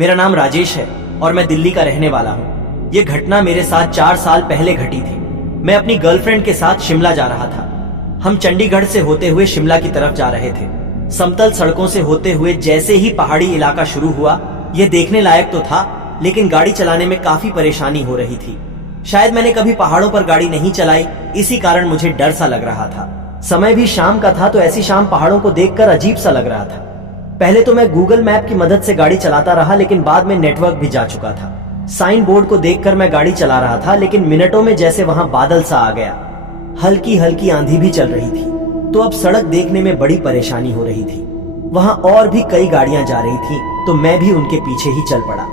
मेरा नाम राजेश है और मैं दिल्ली का रहने वाला हूँ। ये घटना मेरे साथ 4 साल पहले घटी थी। मैं अपनी गर्लफ्रेंड के साथ शिमला जा रहा था। हम चंडीगढ़ से होते हुए शिमला की तरफ जा रहे थे। समतल सड़कों से होते हुए जैसे ही पहाड़ी इलाका शुरू हुआ, यह देखने लायक तो था, लेकिन गाड़ी चलाने में काफी परेशानी हो रही थी। शायद मैंने कभी पहाड़ों पर गाड़ी नहीं चलाई, इसी कारण मुझे डर सा लग रहा था। समय भी शाम का था, तो ऐसी शाम पहाड़ों को देखकर अजीब सा लग रहा था। पहले तो मैं गूगल मैप की मदद से गाड़ी चलाता रहा, लेकिन बाद में नेटवर्क भी जा चुका था। साइन बोर्ड को देखकर मैं गाड़ी चला रहा था, लेकिन मिनटों में जैसे वहां बादल सा आ गया। हल्की हल्की आंधी भी चल रही थी, तो अब सड़क देखने में बड़ी परेशानी हो रही थी। वहां और भी कई गाड़ियां जा रही थी, तो मैं भी उनके पीछे ही चल पड़ा।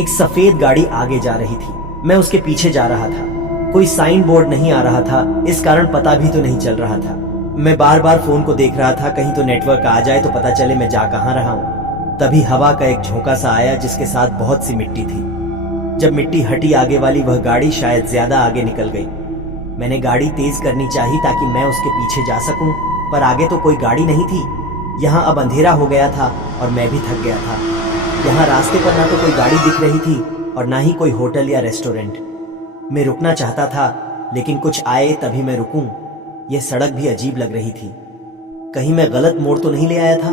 एक सफेद गाड़ी आगे जा रही थी, मैं उसके पीछे जा रहा था। कोई साइन बोर्ड नहीं आ रहा था, इस कारण पता भी तो नहीं चल रहा था। मैं बार बार फोन को देख रहा था, कहीं तो नेटवर्क आ जाए तो पता चले मैं जा कहां रहा हूं। तभी हवा का एक झोंका सा आया, जिसके साथ बहुत सी मिट्टी थी। जब मिट्टी हटी, आगे वाली वह गाड़ी शायद ज्यादा आगे निकल गई। मैंने गाड़ी तेज करनी चाहिए ताकि मैं उसके पीछे जा सकूं, पर आगे तो कोई गाड़ी नहीं थी। यहाँ अब अंधेरा हो गया था और मैं भी थक गया था। यहाँ रास्ते पर ना तो कोई गाड़ी दिख रही थी और ना ही कोई होटल या रेस्टोरेंट। मैं रुकना चाहता था, लेकिन कुछ आए तभी मैं रुकूं। यह सड़क भी अजीब लग रही थी। कहीं मैं गलत मोड़ तो नहीं ले आया था?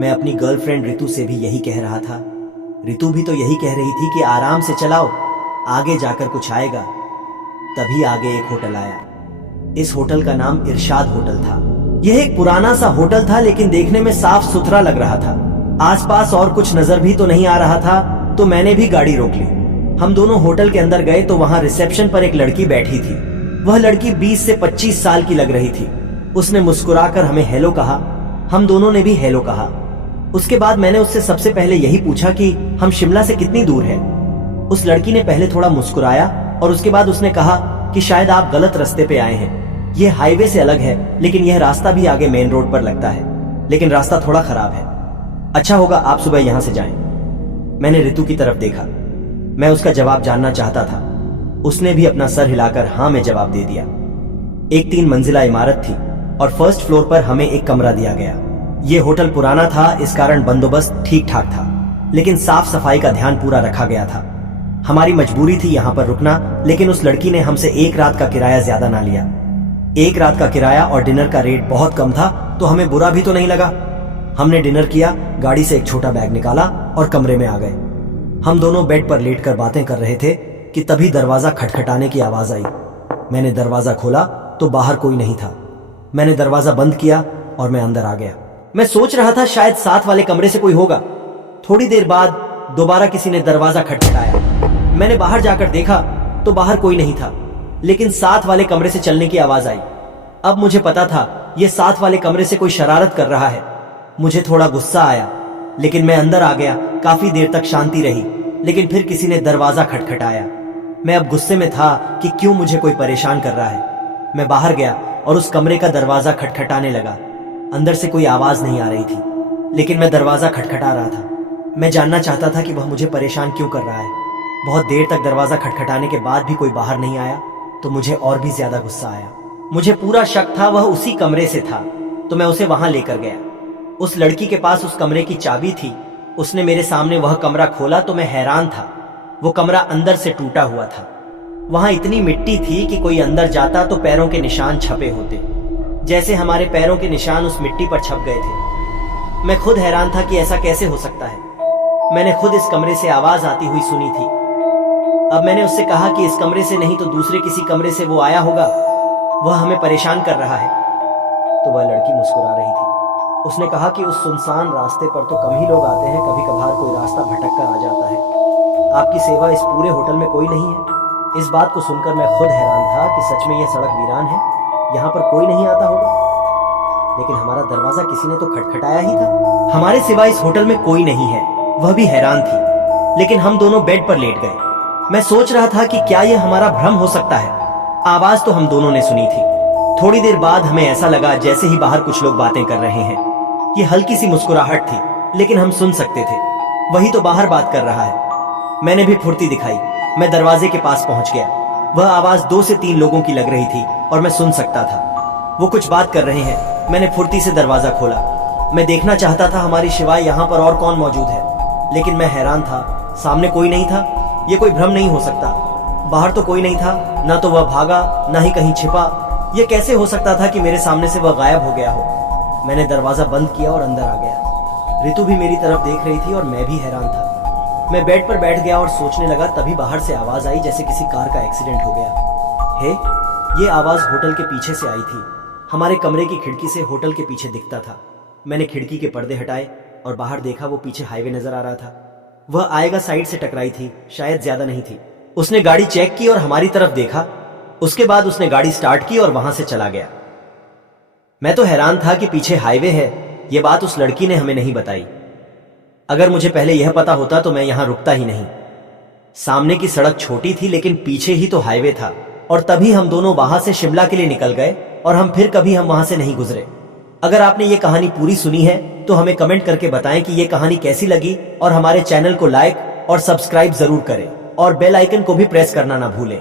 मैं अपनी गर्लफ्रेंड रितु से भी यही कह रहा था। रितु भी तो यही कह रही थी कि आराम से चलाओ, आगे जाकर कुछ आएगा। तभी आगे एक होटल आया। इस होटल का नाम इरशाद होटल था। यह एक पुराना सा होटल था, लेकिन देखने में साफ सुथरा लग रहा था। आसपास और कुछ नजर भी तो नहीं आ रहा था, तो मैंने भी गाड़ी रोक ली। हम दोनों होटल के अंदर गए तो वहां रिसेप्शन पर एक लड़की बैठी थी। वह लड़की 20 से 25 साल की लग रही थी। उसने मुस्कुराकर हमें हेलो कहा। हम दोनों ने भी हेलो कहा। उसके बाद मैंने उससे सबसे पहले यही पूछा कि हम शिमला से कितनी दूर है। उस लड़की ने पहले थोड़ा मुस्कुराया और उसके बाद उसने कहा कि शायद आप गलत रास्ते पे आए हैं। यह हाईवे से अलग है, लेकिन यह रास्ता भी आगे मेन रोड पर लगता है, लेकिन रास्ता थोड़ा खराब है। अच्छा होगा आप सुबह यहां से जाएं। मैंने रितु की तरफ देखा। मैं उसका जवाब जानना चाहता था। उसने भी अपना सर हिलाकर हाँ में जवाब दे दिया। एक 3 मंजिला इमारत थी और फर्स्ट फ्लोर पर हमें एक कमरा दिया गया। यह होटल पुराना था, इस कारण बंदोबस्त ठीक ठाक था, लेकिन साफ सफाई का ध्यान पूरा रखा गया था। हमारी मजबूरी थी यहाँ पर रुकना, लेकिन उस लड़की ने हमसे 1 रात का किराया ज्यादा ना लिया। 1 रात का किराया और डिनर का रेट बहुत कम था, तो हमें बुरा भी तो नहीं लगा। हमने डिनर किया, गाड़ी से एक छोटा बैग निकाला और कमरे में आ गए। हम दोनों बेड पर लेटकर बातें कर रहे थे कि तभी दरवाजा खटखटाने की आवाज आई। मैंने दरवाजा खोला तो बाहर कोई नहीं था। मैंने दरवाजा बंद किया और मैं अंदर आ गया। मैं सोच रहा था शायद साथ वाले कमरे से कोई होगा। थोड़ी देर बाद दोबारा किसी ने दरवाजा खटखटाया। मैंने बाहर जाकर देखा तो बाहर कोई नहीं था, लेकिन साथ वाले कमरे से चलने की आवाज आई। अब मुझे पता था यह साथ वाले कमरे से कोई शरारत कर रहा है। मुझे थोड़ा गुस्सा आया, लेकिन मैं अंदर आ गया। काफी देर तक शांति रही, लेकिन फिर किसी ने दरवाजा खटखटाया। मैं अब गुस्से में था कि क्यों मुझे कोई परेशान कर रहा है। मैं बाहर गया और उस कमरे का दरवाजा खटखटाने लगा। अंदर से कोई आवाज नहीं आ रही थी, लेकिन मैं दरवाजा खटखटा रहा था। मैं जानना चाहता था कि वह मुझे परेशान क्यों कर रहा है। बहुत देर तक दरवाजा खटखटाने के बाद भी कोई बाहर नहीं आया, तो मुझे और भी ज्यादा गुस्सा आया। मुझे पूरा शक था वह उसी कमरे से था, तो मैं उसे वहां लेकर गया। उस लड़की के पास उस कमरे की चाबी थी। उसने मेरे सामने वह कमरा खोला तो मैं हैरान था। वो कमरा अंदर से टूटा हुआ था। वहां इतनी मिट्टी थी कि कोई अंदर जाता तो पैरों के निशान छपे होते, जैसे हमारे पैरों के निशान उस मिट्टी पर छप गए थे। मैं खुद हैरान था कि ऐसा कैसे हो सकता है। मैंने खुद इस कमरे से आवाज आती हुई सुनी थी। अब मैंने उससे कहा कि इस कमरे से नहीं तो दूसरे किसी कमरे से वो आया होगा, वह हमें परेशान कर रहा है। तो वह लड़की मुस्कुरा रही थी। उसने कहा कि उस सुनसान रास्ते पर तो कम ही लोग आते हैं, कभी कभार कोई रास्ता भटक कर आ जाता है। आपकी सेवा इस पूरे होटल में कोई नहीं है। इस बात को सुनकर मैं खुद हैरान था कि सच में यह सड़क वीरान है, यहाँ पर कोई नहीं आता होगा। लेकिन हमारा दरवाजा किसी ने तो खटखटाया ही था। हमारे सिवा इस होटल में कोई नहीं है, वह भी हैरान थी। लेकिन हम दोनों बेड पर लेट गए। मैं सोच रहा था कि क्या यह हमारा भ्रम हो सकता है। आवाज तो हम दोनों ने सुनी थी। थोड़ी देर बाद हमें ऐसा लगा जैसे ही बाहर कुछ लोग बातें कर रहे हैं। ये हल्की सी मुस्कुराहट थी, लेकिन हम सुन सकते थे। वही तो बाहर बात कर रहा है। मैंने भी फुर्ती दिखाई। मैं दरवाजे के पास पहुंच गया। वह आवाज 2 से 3 लोगों की लग रही थी और मैं सुन सकता था। वो कुछ बात कर रहे हैं। मैंने फुर्ती से दरवाजा खोला। मैं देखना चाहता था हमारी सिवाय यहाँ पर और कौन मौजूद है। लेकिन मैं हैरान था, सामने कोई नहीं था। ये कोई भ्रम नहीं हो सकता। बाहर तो कोई नहीं था, ना तो वह भागा, ना ही कहीं छिपा। यह कैसे हो सकता था कि मेरे सामने से वह गायब हो गया हो। मैंने दरवाजा बंद किया और अंदर आ गया। रितु भी मेरी तरफ देख रही थी और मैं भी हैरान था। मैं बेड पर बैठ गया और सोचने लगा, तभी बाहर से आवाज आई जैसे किसी कार का एक्सीडेंट हो गया। हे, ये आवाज होटल के पीछे से आई थी। हमारे कमरे की खिड़की से होटल के पीछे दिखता था। मैंने खिड़की के पर्दे हटाए और बाहर देखा, वो पीछे हाईवे नजर आ रहा था। वह आएगा साइड से टकराई थी, शायद ज्यादा नहीं थी। उसने गाड़ी चेक की और हमारी तरफ देखा। उसके बाद उसने गाड़ी स्टार्ट की और वहां से चला गया। मैं तो हैरान था कि पीछे हाईवे है। यह बात उस लड़की ने हमें नहीं बताई। अगर मुझे पहले यह पता होता तो मैं यहां रुकता ही नहीं। सामने की सड़क छोटी थी लेकिन पीछे ही तो हाईवे था, और तभी हम दोनों वहां से शिमला के लिए निकल गए और हम फिर कभी हम वहां से नहीं गुजरे। अगर आपने ये कहानी पूरी सुनी है तो हमें कमेंट करके बताएं कि ये कहानी कैसी लगी, और हमारे चैनल को लाइक और सब्सक्राइब जरूर करें और बेल आइकन को भी प्रेस करना ना भूलें।